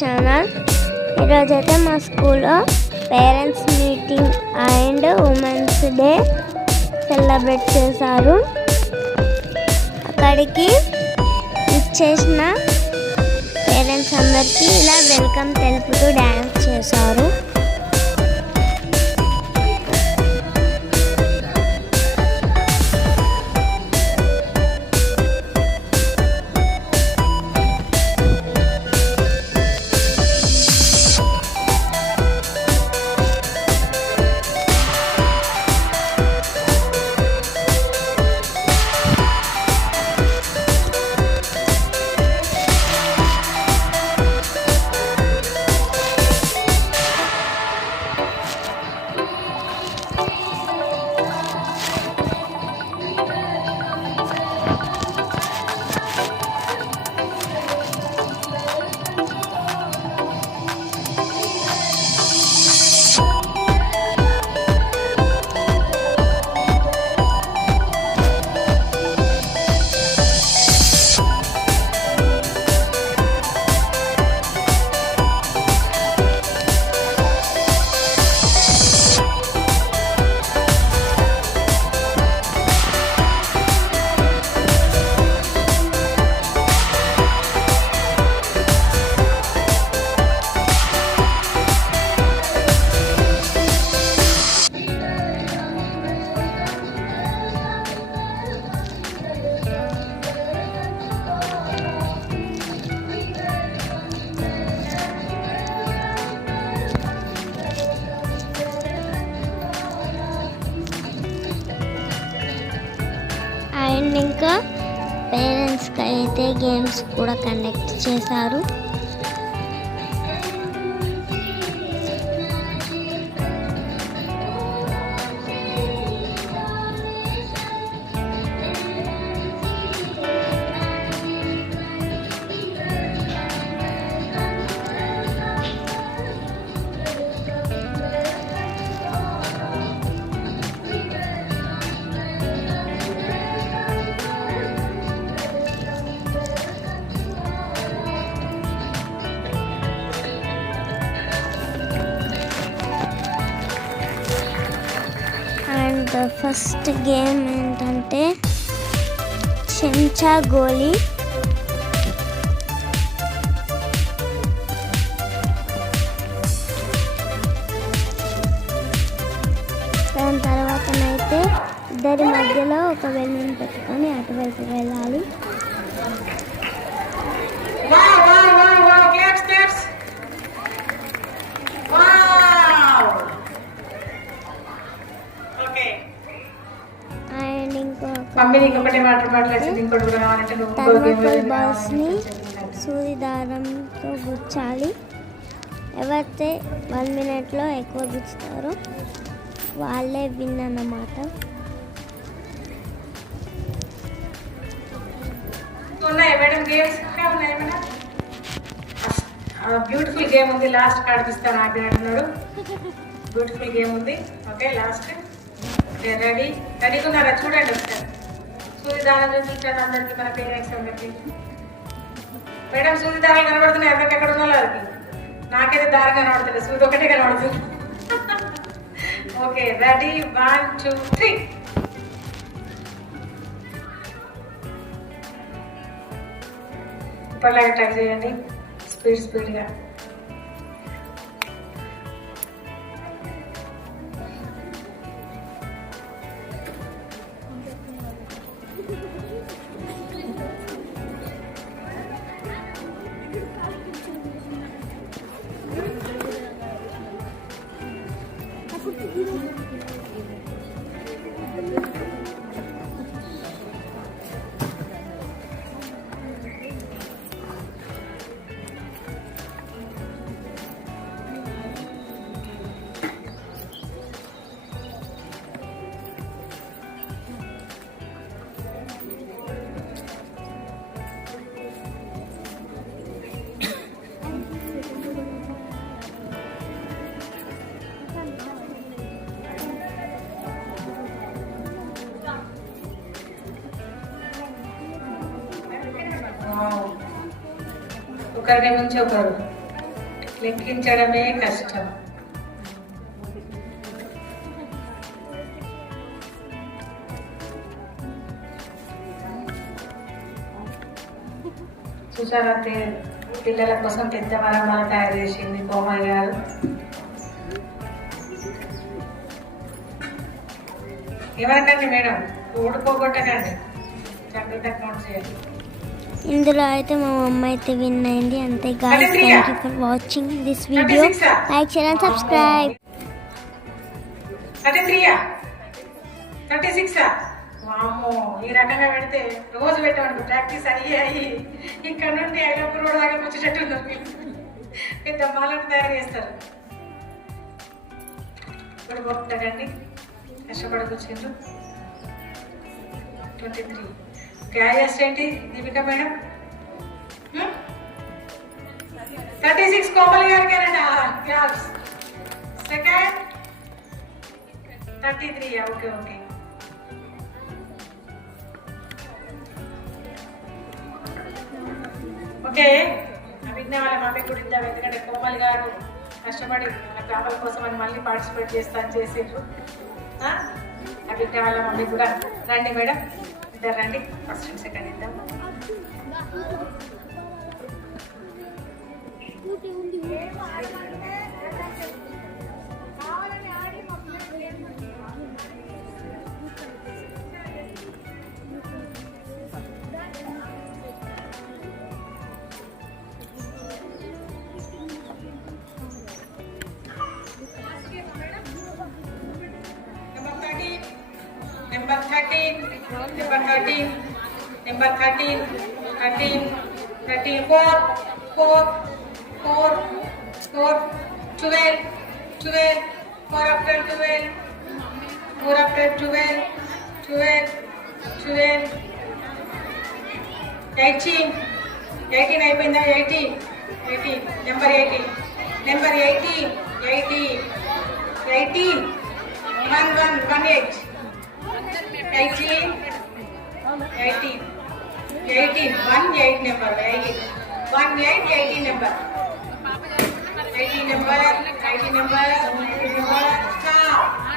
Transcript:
ఛానల్. ఈరోజైతే మా స్కూల్లో parents meeting and women's day celebrate చేశారు. అక్కడికి ఇచ్చేసిన పేరెంట్స్ అందరికీ ఇలా వెల్కమ్ తెలుపుతూ డ్యాన్స్ చేశారు. అండ్ ఇంకా పేరెంట్స్కి అయితే గేమ్స్ కూడా కండక్ట్ చేశారు. అండ్ ఫస్ట్ గేమ్ ఏంటంటే చెంచా గోలీ. దాని తర్వాతనైతే ఇద్దరి మధ్యలో ఒక బెలూన్ పెట్టుకొని అటువైపు వెళ్ళాలి. అండ్ థర్మాకోల్ బాల్స్ని సూది దారంతో గుచ్చాలి. ఎవరైతే 1 minute ఎక్కువ గుచ్చుతారో వాళ్ళే విన్ అన్నమాట. బ్యూటిఫుల్ గేమ్ ఉంది. లాస్ట్ కార్డ్ ఇస్తాను ఆపినాడు. బ్యూటిఫుల్ గేమ్ ఉంది. ఓకే, లాస్ట్ రెడీగా ఉన్నారా? చూడండి ఒకసారి. సూది దారాలు చూపించాను అందరికి, మన పేరెంట్స్ అందరికి. మేడం సూది దారాలు కనబడుతున్నాయి అందరికి, ఎక్కడ ఉన్న వాళ్ళకి. నాకైతే దారం కనబడుతుంది, సూది ఒకటే కనబడుతుంది. Okay, ready, 1 2 3. ఇప్పటిలాగా ట్రై చేయండి, స్పీడ్గా. ఒకరిని ముంచి ఒకరు లెక్కించడమే కష్టం. చూసారా, పిల్లల కోసం పెద్ద వరంబాలు తయారు చేసింది కోమయ్య గారు. ఏమనకండి మేడం, ఓడిపోగొట్టకండి, జాగ్రత్త కౌంట్ చేయాలి. ఇందులో అయితే మా మమ్మ అయితే విన్ అయింది. అంతే guys, thank you for watching this video. Like, share and subscribe. 33, 36. వామ్మో, ఈ రకంగా పెడితే రోజు పెట్టామనుకో ప్రాక్టీస్ అయ్యి ఇక్కడ నుండి ఐలోపూర్ రోడ్ దాకా వచ్చేటట్టు ఉన్నారు. పెద్ద మాలను తయారు చేస్తారు. ఇప్పుడు గొప్పటండి, కష్టపడకొచ్చిండ్రు. 23. గ్యాస్ ఏంటి దీపిక మేడం? 36 కోమల్ గారికేనండి gas. Second 33. Okay okay. Okay, Abhigna వాళ్ళ మమ్మీ కూడా ఇద్దాం, ఎందుకంటే కోమల్ గారు కష్టపడి మన గ్రామాల కోసం అని మళ్ళీ పార్టిసిపేట్ చేసిండ్రు. అభిజ్ఞ వాళ్ళ మమ్మీ కూడా రండి మేడం, ఇద్దరు రండి, ఫస్ట్ అండ్ సెకండ్ ఇద్దాం. Number 13, number 13, number 13, 13, 13, 4, 4, 4, 4, 12, 12, 4 after 12, 4 after 12, 12, 12, 18, 18 అయిపోయిందా? 18, 18, number 18, number 18, 18, 18, 1, 1, 1, 8. 18, 18, 18, 1, 8 number, 18, 1, 8, 18 number, 18 number, 18 number, 18 number, stop.